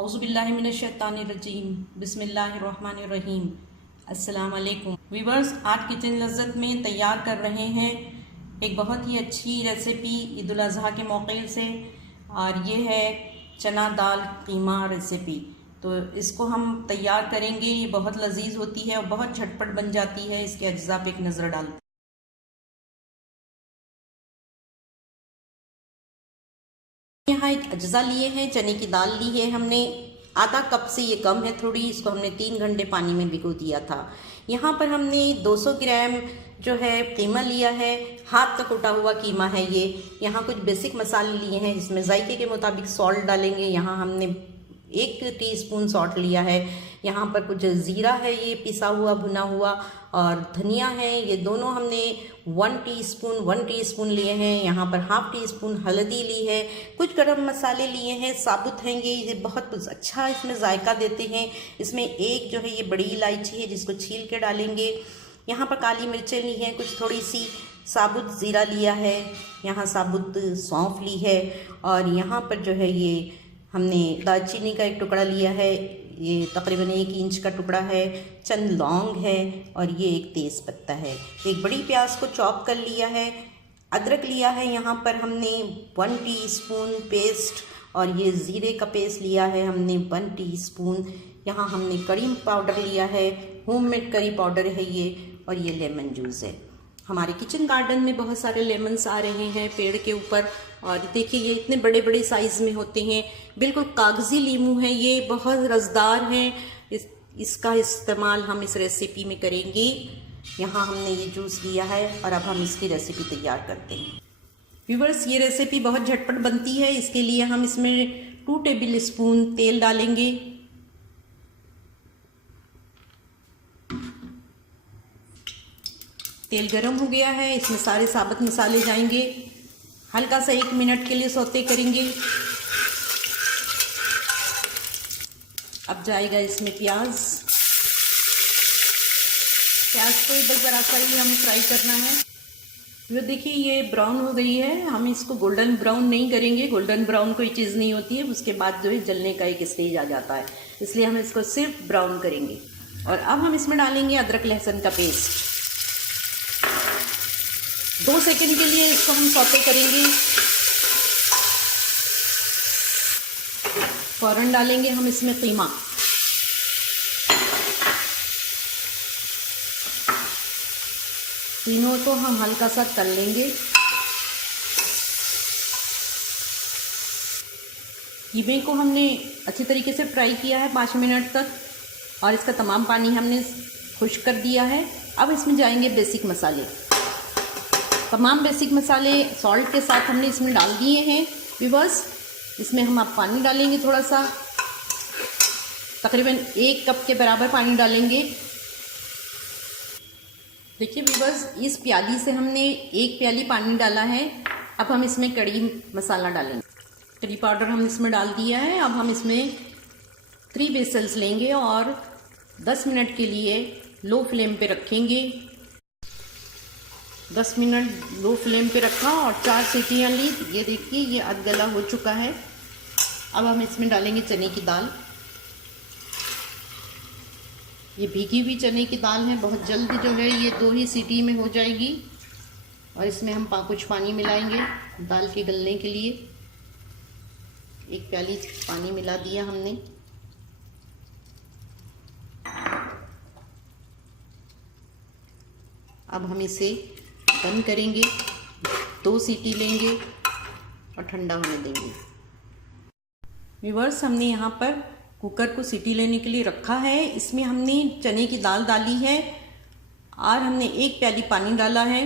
औज़ुबिल्लाहिमिनश्शैतानिर्रजीम बिस्मिल्लाहिर्रहमानिर्रहीम। अस्सलाम वालेकुम वीवर्स, आज किचन लज़्ज़त में तैयार कर रहे हैं एक बहुत ही अच्छी रेसिपी ईद उल अज़हा के मौके से, और ये है चना दाल कीमा रेसिपी। तो इसको हम तैयार करेंगे। ये बहुत लजीज होती है और बहुत झटपट बन जाती है। इसके अज्जा पे एक नज़र डालते हैं। यहाँ एक अज्जा लिए हैं, चने की दाल ली है हमने, आधा कप से ये कम है थोड़ी। इसको हमने 3 घंटे पानी में भिगो दिया था। यहाँ पर हमने 200 ग्राम जो है कीमा लिया है, हाथ का कुटा हुआ कीमा है ये। यहाँ कुछ बेसिक मसाले लिए हैं, जिसमें जायके के मुताबिक सॉल्ट डालेंगे। यहाँ हमने 1 टीस्पून सॉल्ट लिया है। यहाँ पर कुछ ज़ीरा है, ये पिसा हुआ भुना हुआ, और धनिया है, ये दोनों हमने 1 टीस्पून लिए हैं। यहाँ पर हाफ टीस्पून हल्दी ली है। कुछ गरम मसाले लिए हैं, साबुत हैं ये बहुत अच्छा इसमें जायका देते हैं। इसमें एक जो है ये बड़ी इलायची है, जिसको छील के डालेंगे। यहाँ पर काली मिर्चें ली हैं, कुछ थोड़ी सी साबुत ज़ीरा लिया है, यहाँ साबुत सौंफ ली है, और यहाँ पर जो है ये हमने दालचीनी का 1 टुकड़ा लिया है, ये तकरीबन 1 इंच का टुकड़ा है, चंद लौंग है, और ये एक तेज़ पत्ता है। एक बड़ी प्याज को चॉप कर लिया है। अदरक लिया है यहाँ पर हमने 1 टीस्पून पेस्ट, और ये ज़ीरे का पेस्ट लिया है हमने 1 टीस्पून। यहाँ हमने करी पाउडर लिया है, होममेड करी पाउडर है ये, और ये लेमन जूस है। हमारे किचन गार्डन में बहुत सारे लेमन्स आ रहे हैं पेड़ के ऊपर, और देखिए ये इतने बड़े बड़े साइज़ में होते हैं। बिल्कुल कागजी लीमू है ये, बहुत रसदार हैं। इसका इस्तेमाल हम इस रेसिपी में करेंगे। यहाँ हमने ये जूस लिया है, और अब हम इसकी रेसिपी तैयार करते हैं। व्यूअर्स, ये रेसिपी बहुत झटपट बनती है। इसके लिए हम इसमें 2 टेबल स्पून तेल डालेंगे। तेल गरम हो गया है, इसमें सारे साबुत मसाले जाएंगे। हल्का सा 1 मिनट के लिए सौते करेंगे। अब जाएगा इसमें प्याज को इधर ज़रा सा ही हमें फ्राई करना है। ये देखिए ये ब्राउन हो गई है। हम इसको गोल्डन ब्राउन नहीं करेंगे, गोल्डन ब्राउन कोई चीज़ नहीं होती है। उसके बाद जो है जलने का एक स्टेज आ जाता है, इसलिए हम इसको सिर्फ ब्राउन करेंगे। और अब हम इसमें डालेंगे अदरक लहसुन का पेस्ट। 2 सेकंड के लिए इसको हम सौते करेंगे। फौरन डालेंगे हम इसमें कीमा। तीनों को हम हल्का सा तल लेंगे। कीमे को हमने अच्छी तरीके से फ्राई किया है 5 मिनट तक, और इसका तमाम पानी हमने खुश्क कर दिया है। अब इसमें जाएंगे बेसिक मसाले। तमाम बेसिक मसाले सॉल्ट के साथ हमने इसमें डाल दिए हैं। व्यूअर्स, इसमें हम अब पानी डालेंगे थोड़ा सा, तकरीबन 1 कप के बराबर पानी डालेंगे। देखिए व्यूअर्स, इस प्याली से हमने 1 प्याली पानी डाला है। अब हम इसमें कड़ी मसाला डालेंगे। कड़ी पाउडर हम इसमें डाल दिया है। अब हम इसमें 3 विसल्स लेंगे और 10 मिनट के लिए लो फ्लेम पे रखेंगे। 10 मिनट लो फ्लेम पे रखा और 4 सीटियाँ ली। ये देखिए ये अध गला हो चुका है। अब हम इसमें डालेंगे चने की दाल। ये भीगी हुई चने की दाल है, बहुत जल्द जो है ये 2 ही सीटी में हो जाएगी। और इसमें हम कुछ पानी मिलाएंगे दाल के गलने के लिए। 1 प्याली पानी मिला दिया हमने। अब हम इसे बंद करेंगे, 2 सीटी लेंगे और ठंडा होने देंगे। व्यूअर्स, हमने यहाँ पर कुकर को सीटी लेने के लिए रखा है। इसमें हमने चने की दाल डाली है, और हमने 1 प्याली पानी डाला है।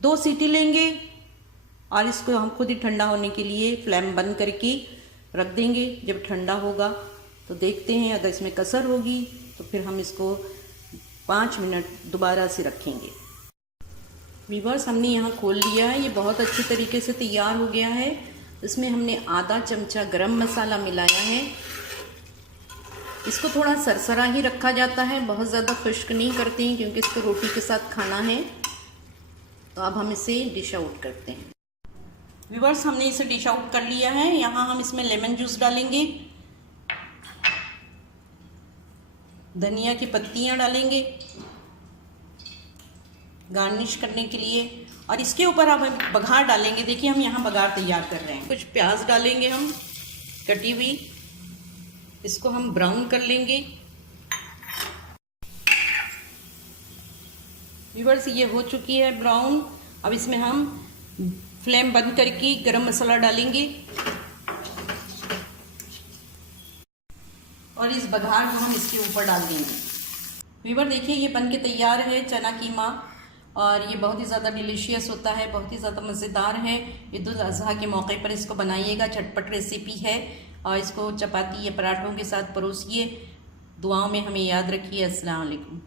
2 सीटी लेंगे, और इसको हम खुद ही ठंडा होने के लिए फ्लेम बंद करके रख देंगे। जब ठंडा होगा तो देखते हैं, अगर इसमें कसर होगी तो फिर हम इसको 5 मिनट दोबारा से रखेंगे। व्यूअर्स, हमने यहाँ खोल लिया है। ये बहुत अच्छी तरीके से तैयार हो गया है। इसमें हमने आधा चमचा गरम मसाला मिलाया है। इसको थोड़ा सरसरा ही रखा जाता है, बहुत ज़्यादा खुश्क नहीं करते हैं, क्योंकि इसको रोटी के साथ खाना है। तो अब हम इसे डिश आउट करते हैं। व्यूअर्स, हमने इसे डिश आउट कर लिया है। यहाँ हम इसमें लेमन जूस डालेंगे। धनिया की पत्तियां डालेंगे गार्निश करने के लिए, और इसके ऊपर अब हम बघार डालेंगे। देखिए हम यहाँ बघार तैयार कर रहे हैं। कुछ प्याज डालेंगे हम कटी हुई, इसको हम ब्राउन कर लेंगे। व्यूअर्स ये हो चुकी है ब्राउन। अब इसमें हम फ्लेम बंद करके गरम मसाला डालेंगे और इस बघार को हम इसके ऊपर डाल देंगे। व्यूअर देखिए ये बन के तैयार है चना कीमा, और ये बहुत ही ज़्यादा डिलीशियस होता है, बहुत ही ज़्यादा मज़ेदार है। ईद उल अज़हा के मौके पर इसको बनाइएगा, झटपट रेसिपी है, और इसको चपाती या पराठों के साथ परोसिए। दुआओं में हमें याद रखिए। अस्सलाम वालेकुम।